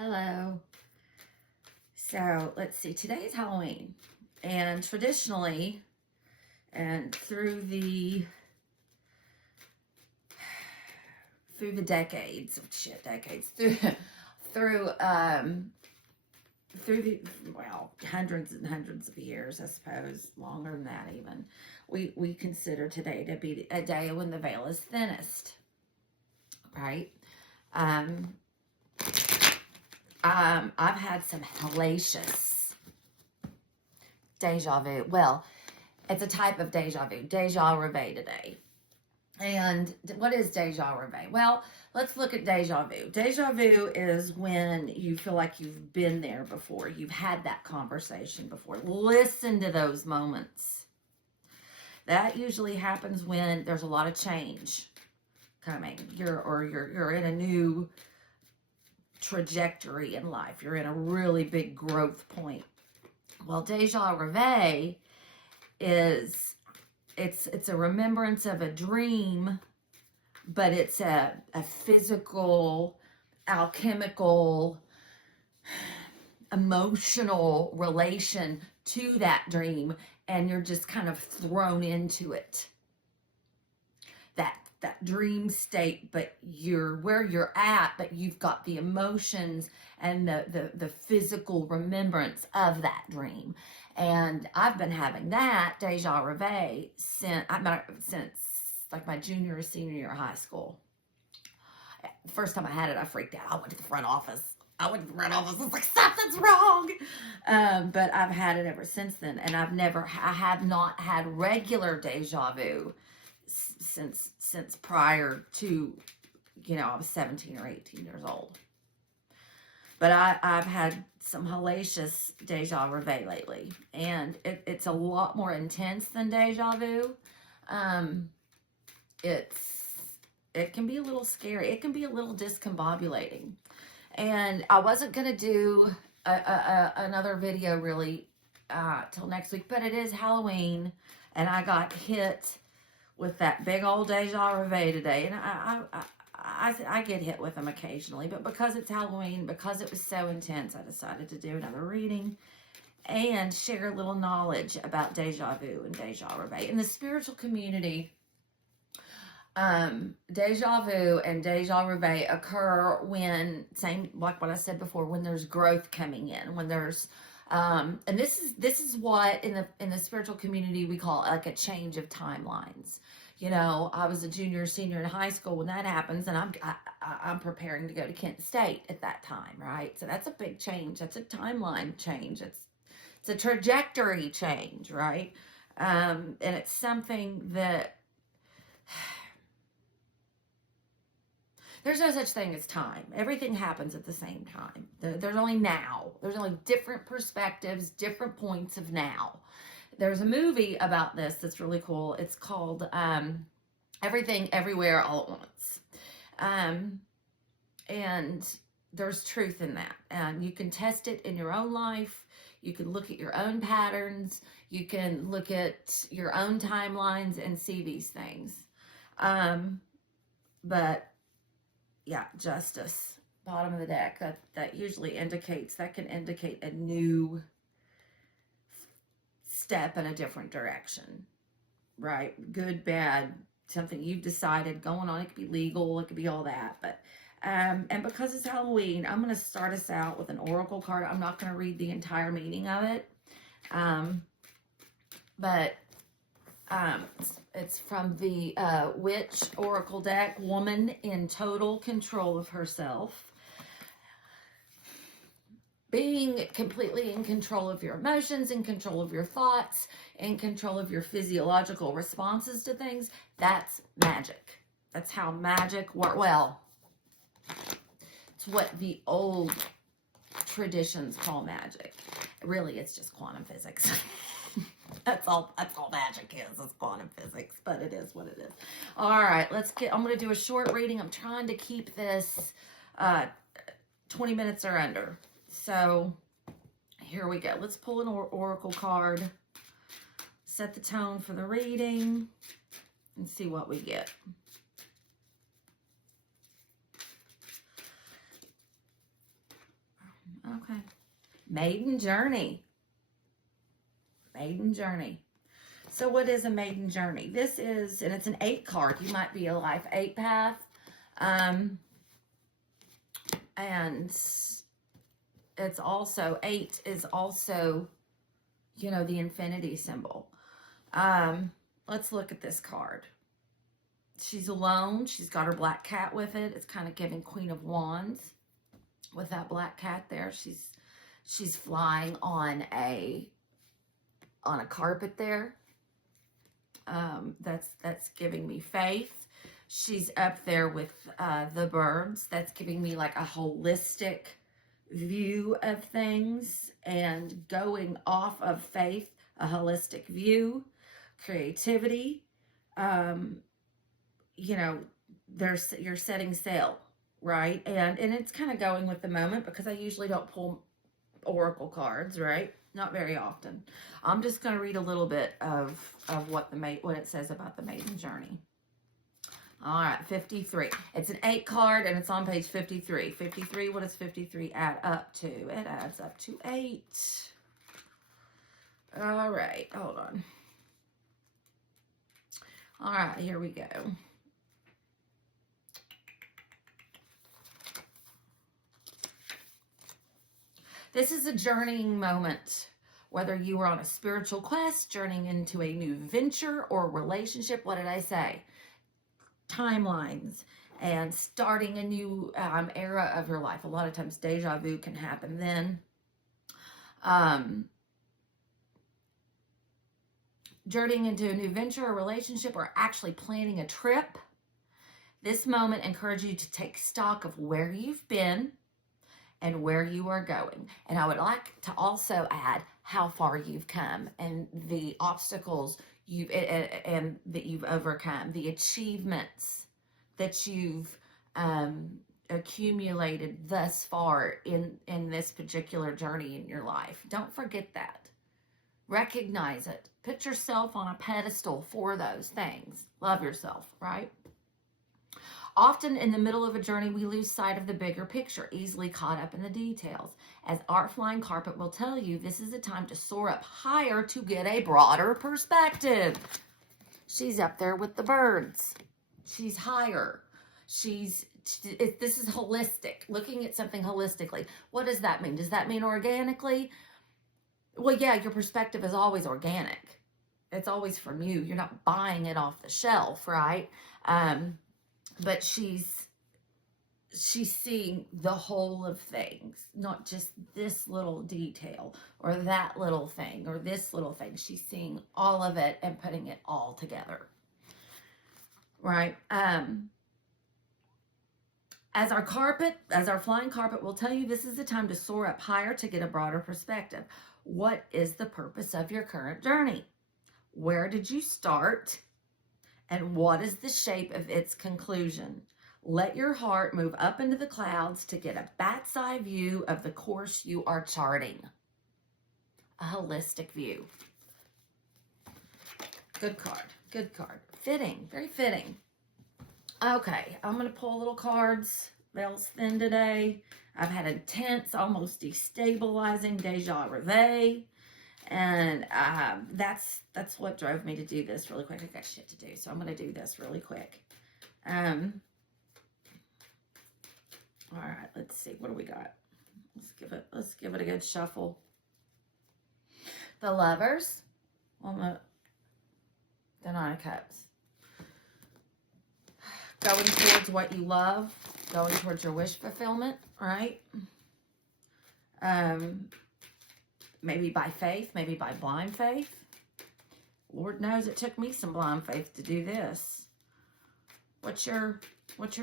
Hello. So let's see, today is Halloween, and traditionally, and through the decades, through the hundreds and hundreds of years, I suppose, longer than that even, we consider today to be a day when the veil is thinnest, right? I've had some hellacious deja vu. Well, it's a type of deja vu, deja ReVe today. And what is deja ReVe? Well, let's look at deja vu. Deja vu is when you feel like you've been there before. You've had that conversation before. Listen to those moments. That usually happens when there's a lot of change coming. You're in a new trajectory in life. You're in a really big growth point. Well, deja ReVe is it's a remembrance of a dream, but it's a physical, alchemical, emotional relation to that dream, and you're just kind of thrown into it. That dream state, but you're where you're at, but you've got the emotions and the physical remembrance of that dream. And I've been having that deja ReVe since like my junior or senior year of high school. The first time I had it, I freaked out. I went to the front office. I was like, something's wrong. But I've had it ever since then, and I have not had regular deja vu since prior to, I was 17 or 18 years old. But I've had some hellacious deja ReVe lately, and it's a lot more intense than deja vu. It can be a little scary. It can be a little discombobulating. And I wasn't going to do another video really till next week, but it is Halloween, and I got hit with that big old deja ReVe today, and I get hit with them occasionally, but because it's Halloween, because it was so intense, I decided to do another reading and share a little knowledge about deja vu and deja ReVe. In the spiritual community, deja vu and deja ReVe occur when, same like what I said before, when there's growth coming in, when there's and this is what in the spiritual community we call like a change of timelines. I was a junior, senior in high school when that happens, and I'm preparing to go to Kent State at that time, right? So that's a big change. That's a timeline change. It's a trajectory change, right? And it's something that there's no such thing as time. Everything happens at the same time. There's only now. There's only different perspectives, different points of now. There's a movie about this that's really cool. It's called Everything, Everywhere, All at Once. And there's truth in that. And you can test it in your own life. You can look at your own patterns. You can look at your own timelines and see these things. But yeah, justice, bottom of the deck, that usually can indicate a new step in a different direction, right? Good, bad, something you've decided going on. It could be legal, it could be all that. But and because it's Halloween, I'm going to start us out with an oracle card. I'm not going to read the entire meaning of it, but it's from the Witch Oracle deck, Woman in Total Control of Herself. Being completely in control of your emotions, in control of your thoughts, in control of your physiological responses to things, that's magic. That's how magic works. Well, it's what the old traditions call magic. Really, it's just quantum physics. That's all magic is quantum physics, but it is what it is. All right, I'm going to do a short reading. I'm trying to keep this 20 minutes or under. So here we go. Let's pull an oracle card, set the tone for the reading, and see what we get. Okay. Maiden journey. Maiden journey. So what is a maiden journey? This is, and it's an 8 card. You might be a life 8 path. And it's also, 8 is also, you know, the infinity symbol. Let's look at this card. She's alone. She's got her black cat with it. It's kind of giving Queen of Wands with that black cat there. She's flying on a carpet there. That's giving me faith. She's up there with the birds. That's giving me like a holistic view of things and going off of faith, a holistic view, creativity. You know, you're setting sail, right? And it's kind of going with the moment because I usually don't pull oracle cards, right? Not very often. I'm just going to read a little bit of what it says about the maiden journey. All right, 53. It's an 8 card and it's on page 53. 53, what does 53 add up to? It adds up to 8. All right, hold on. All right, here we go. This is a journeying moment, whether you are on a spiritual quest, journeying into a new venture or relationship. What did I say? Timelines and starting a new era of your life. A lot of times deja vu can happen then. Journeying into a new venture or relationship or actually planning a trip. This moment encourages you to take stock of where you've been and where you are going. And I would like to also add how far you've come and the obstacles that you've overcome, the achievements that you've accumulated thus far in this particular journey in your life. Don't forget that. Recognize it. Put yourself on a pedestal for those things. Love yourself, right? Often in the middle of a journey, we lose sight of the bigger picture, easily caught up in the details. As Art Flying Carpet will tell you, this is a time to soar up higher to get a broader perspective. She's up there with the birds. She's higher. This is holistic, looking at something holistically. What does that mean? Does that mean organically? Well, yeah, your perspective is always organic. It's always from you. You're not buying it off the shelf, right? But she's seeing the whole of things, not just this little detail or that little thing or this little thing. She's seeing all of it and putting it all together, right? As our flying carpet will tell you, this is the time to soar up higher to get a broader perspective. What is the purpose of your current journey? Where did you start? And what is the shape of its conclusion? Let your heart move up into the clouds to get a bat's eye view of the course you are charting. A holistic view. Good card. Good card. Fitting. Very fitting. Okay, I'm going to pull little cards. Veil's thin today. I've had intense, almost destabilizing Deja ReVe. And that's what drove me to do this really quick. I got shit to do, so I'm going to do this really quick. All right, let's see. What do we got? Let's give it a good shuffle. The Lovers. The Nine of Cups. Going towards what you love. Going towards your wish fulfillment, right? Maybe by faith, maybe by blind faith. Lord knows it took me some blind faith to do this. What's your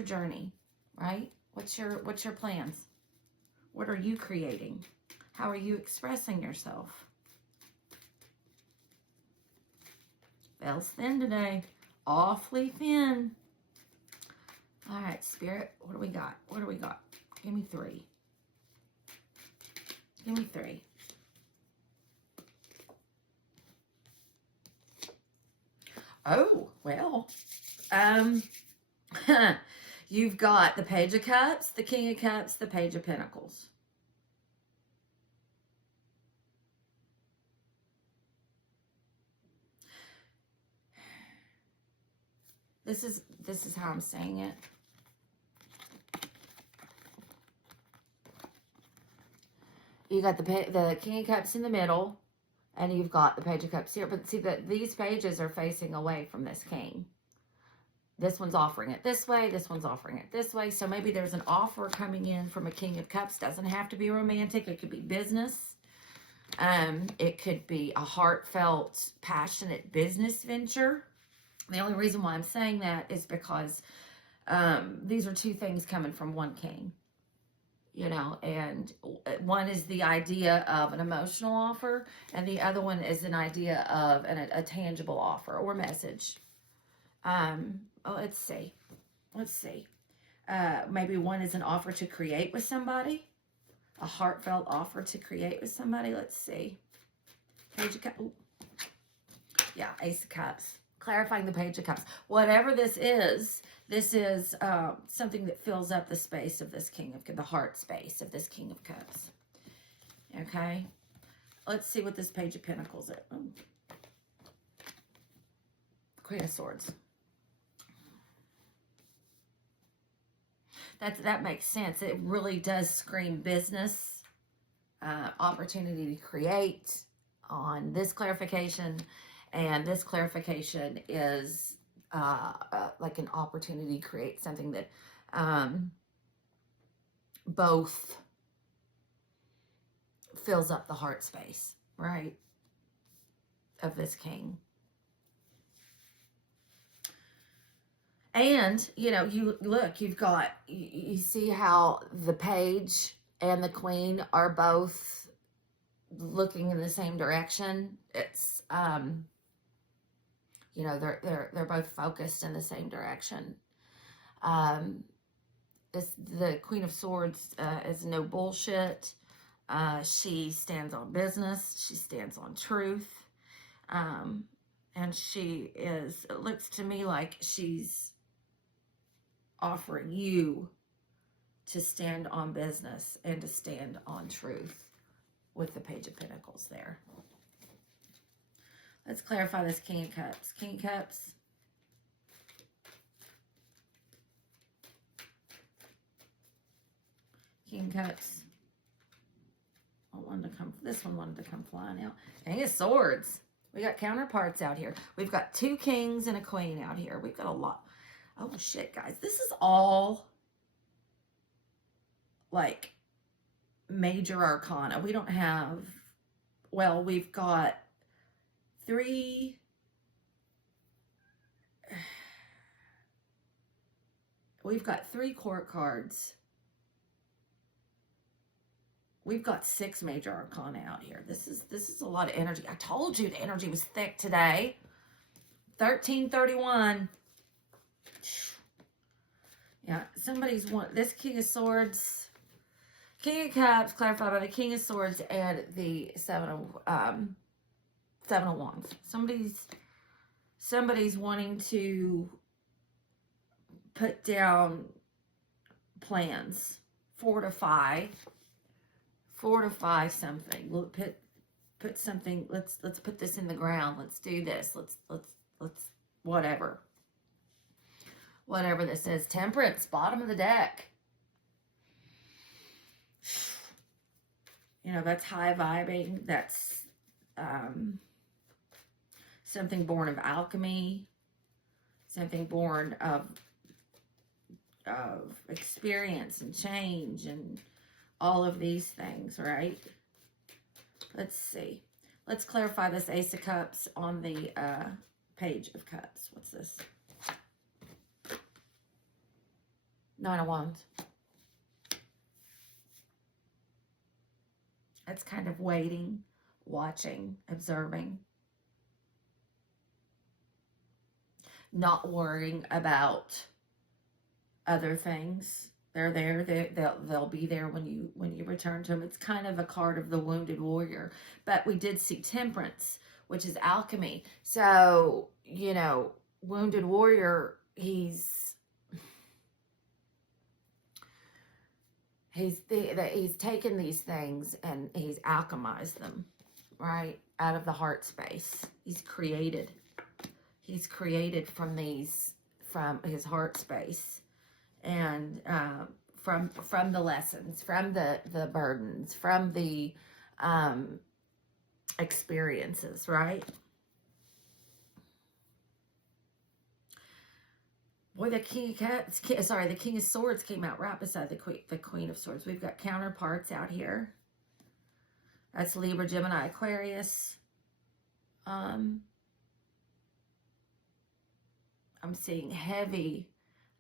journey, right? What's your plans? What are you creating? How are you expressing yourself? Veil's thin today. Awfully thin. All right, Spirit, what do we got? What do we got? Give me 3. Give me 3. Oh, well, you've got the Page of Cups, the King of Cups, the Page of Pentacles. This is how I'm saying it. You got the King of Cups in the middle, and you've got the Page of Cups here. But see that these pages are facing away from this king. This one's offering it this way. This one's offering it this way. So maybe there's an offer coming in from a King of Cups. Doesn't have to be romantic. It could be business. It could be a heartfelt, passionate business venture. The only reason why I'm saying that is because these are two things coming from one king. You know, and one is the idea of an emotional offer, and the other one is an idea of a tangible offer or message. Let's see. Maybe one is an offer to create with somebody, a heartfelt offer to create with somebody. Let's see. Page of Cups. Yeah, Ace of Cups. Clarifying the Page of Cups. Whatever this is something that fills up the space of this King of the heart space of this King of Cups. Okay. Let's see what this Page of Pentacles is. Queen of Swords. That makes sense. It really does scream business, opportunity to create on this clarification, and this clarification is like an opportunity to create something that both fills up the heart space, right, of this king. And, you know, you look, you see how the page and the queen are both looking in the same direction. It's, you know, they're both focused in the same direction. The Queen of Swords is no bullshit. She stands on business. She stands on truth. And she is, it looks to me like she's offering you to stand on business and to stand on truth with the Page of Pentacles there. Let's clarify this King of Cups. King of Cups. King of Cups. This one wanted to come flying out. King of Swords. We got counterparts out here. We've got two kings and a queen out here. We've got a lot. Oh, shit, guys. This is all, like, major arcana. We don't have, well, we've got three, court cards. We've got 6 major arcana out here. This is a lot of energy. I told you the energy was thick today. 1331. Yeah, somebody's this King of Swords, King of Cups, clarified by the King of Swords and the Seven of Wands. Somebody's wanting to put down plans, fortify something. We'll put something. Let's put this in the ground. Let's do this. Let's whatever this is. Temperance, bottom of the deck. You know, that's high vibing. That's something born of alchemy, something born of experience and change and all of these things, right? Let's see. Let's clarify this Ace of Cups on the Page of Cups. What's this? Nine of Wands. It's kind of waiting, watching, observing. Not worrying about other things. They're there. They'll be there when you return to them. It's kind of a card of the wounded warrior. But we did see Temperance, which is alchemy. So, you know, wounded warrior, he's taken these things and he's alchemized them, right? Out of the heart space. He's created from these from his heart space, and from the lessons, from the burdens, from the experiences, right? Boy, the the King of Swords came out right beside the Queen of Swords. We've got counterparts out here. That's Libra, Gemini, Aquarius. I'm seeing heavy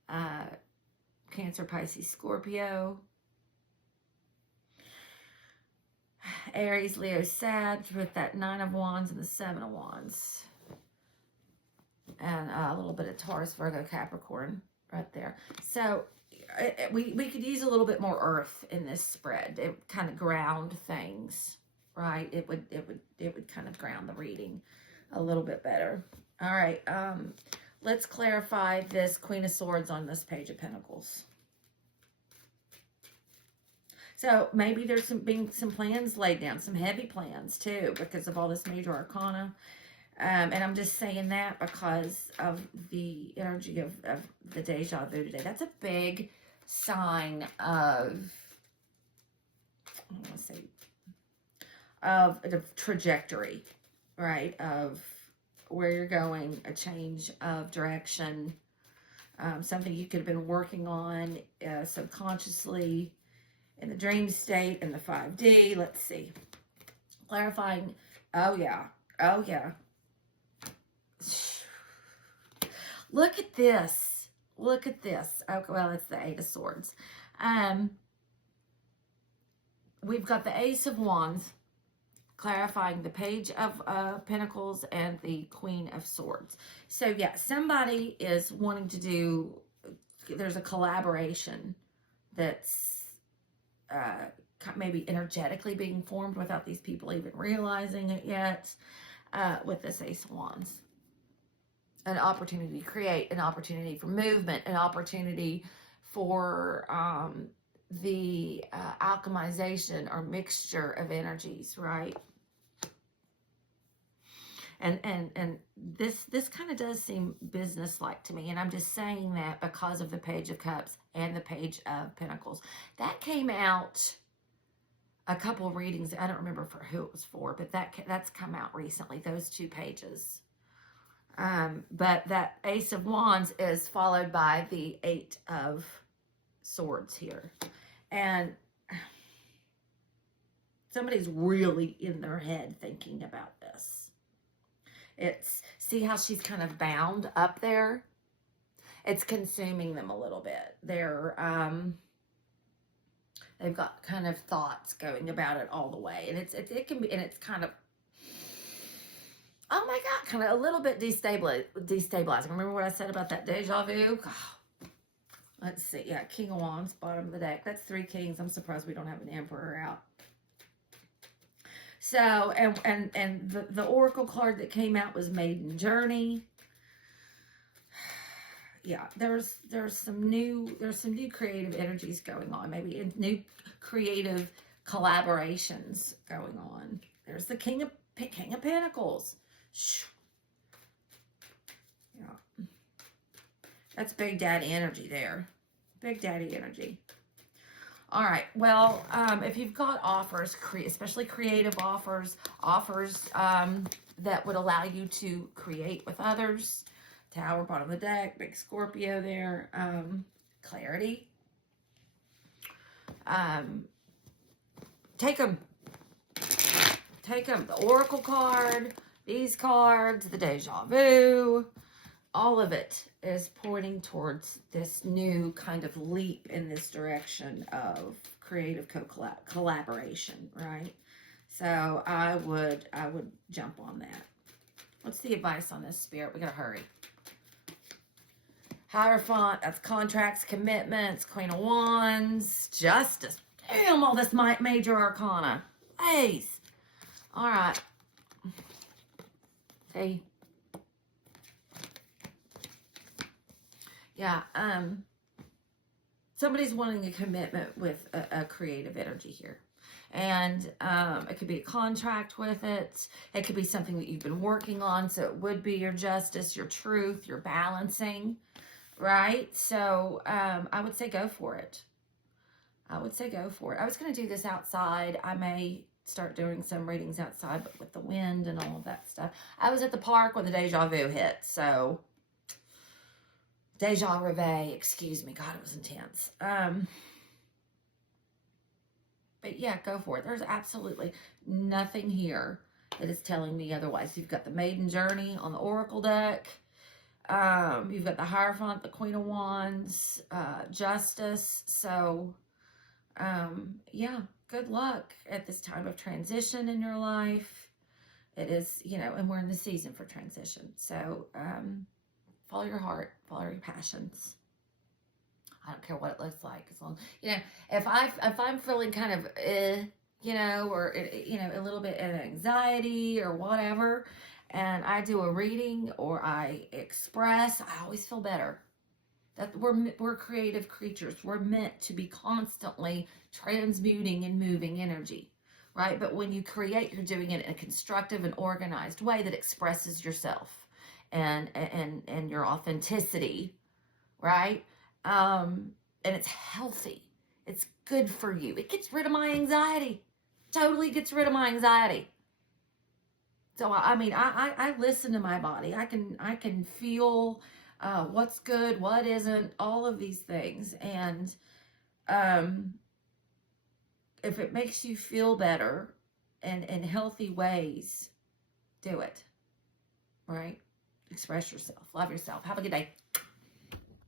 Cancer, Pisces, Scorpio. Aries, Leo, Sag with that 9 of Wands and the 7 of Wands. And a little bit of Taurus, Virgo, Capricorn right there. So we could use a little bit more earth in this spread. It would kind of ground things, right? It would kind of ground the reading a little bit better. All right, let's clarify this Queen of Swords on this Page of Pentacles. So maybe there's being some plans laid down, some heavy plans too, because of all this major arcana. And I'm just saying that because of the energy of the Deja Vu today. That's a big sign of, I want to say, of the trajectory, right? Of where you're going, a change of direction, something you could have been working on subconsciously in the dream state, in the 5D. Let's see. Clarifying. Oh, yeah. Oh, yeah. Look at this. Look at this. Okay, well, it's the 8 of Swords. We've got the Ace of Wands clarifying the Page of Pentacles and the Queen of Swords. So, yeah, somebody is wanting to do, there's a collaboration that's maybe energetically being formed without these people even realizing it yet, with this Ace of Wands. An opportunity to create, an opportunity for movement, an opportunity for the alchemization or mixture of energies, right? And this kind of does seem business-like to me, and I'm just saying that because of the Page of Cups and the Page of Pentacles. That came out a couple of readings. I don't remember for who it was for, but that's come out recently, those two pages. But that Ace of Wands is followed by the 8 of Swords here. And somebody's really in their head thinking about this. See how she's kind of bound up there? It's consuming them a little bit. They've got kind of thoughts going about it all the way. And it can be, and it's kind of, oh my God, kind of a little bit destabilizing. Remember what I said about that Deja Vu? Oh, let's see. Yeah, King of Wands, bottom of the deck. That's 3 kings. I'm surprised we don't have an Emperor out. So, and the Oracle card that came out was Maiden Journey. Yeah, there's some new creative energies going on. Maybe new creative collaborations going on. There's the King of Pentacles. Yeah, that's Big Daddy energy there. Big Daddy energy. All right. Well, if you've got offers, especially creative offers that would allow you to create with others, Tower, bottom of the deck, big Scorpio there, clarity. Take them. Take them. The Oracle card, these cards, the Deja Vu, all of it is pointing towards this new kind of leap in this direction of creative collaboration, right? So I would jump on that. What's the advice on this, Spirit? We gotta hurry. Hierophant, that's contracts, commitments, Queen of Wands, Justice. Damn, all this major arcana. Ace. All right. Hey. Yeah, somebody's wanting a commitment with a creative energy here. And it could be a contract with it. It could be something that you've been working on. So it would be your justice, your truth, your balancing. right? So I would say go for it. I would say go for it. I was going to do this outside. I may start doing some readings outside, but with the wind and all of that stuff. I was at the park when the deja vu hit, so deja ReVe, excuse me. God, it was intense. But yeah, go for it. There's absolutely nothing here that is telling me otherwise. You've got the Maiden Journey on the Oracle deck. You've got the Hierophant, the Queen of Wands, Justice. So, yeah, good luck at this time of transition in your life. It is, you know, and we're in the season for transition. So, follow your heart, follow your passions. I don't care what it looks like, as long, you know, if I'm feeling kind of you know, or you know, a little bit of anxiety or whatever, and I do a reading or I express, I always feel better. That we're creative creatures. We're meant to be constantly transmuting and moving energy, right? But when you create, you're doing it in a constructive and organized way that expresses yourself and your authenticity, right? And it's healthy. It's good for you. It gets rid of my anxiety. Totally gets rid of my anxiety. So I mean, I listen to my body. I can feel what's good, what isn't, all of these things. And if it makes you feel better and in healthy ways, do it. Right? Express yourself. Love yourself. Have a good day.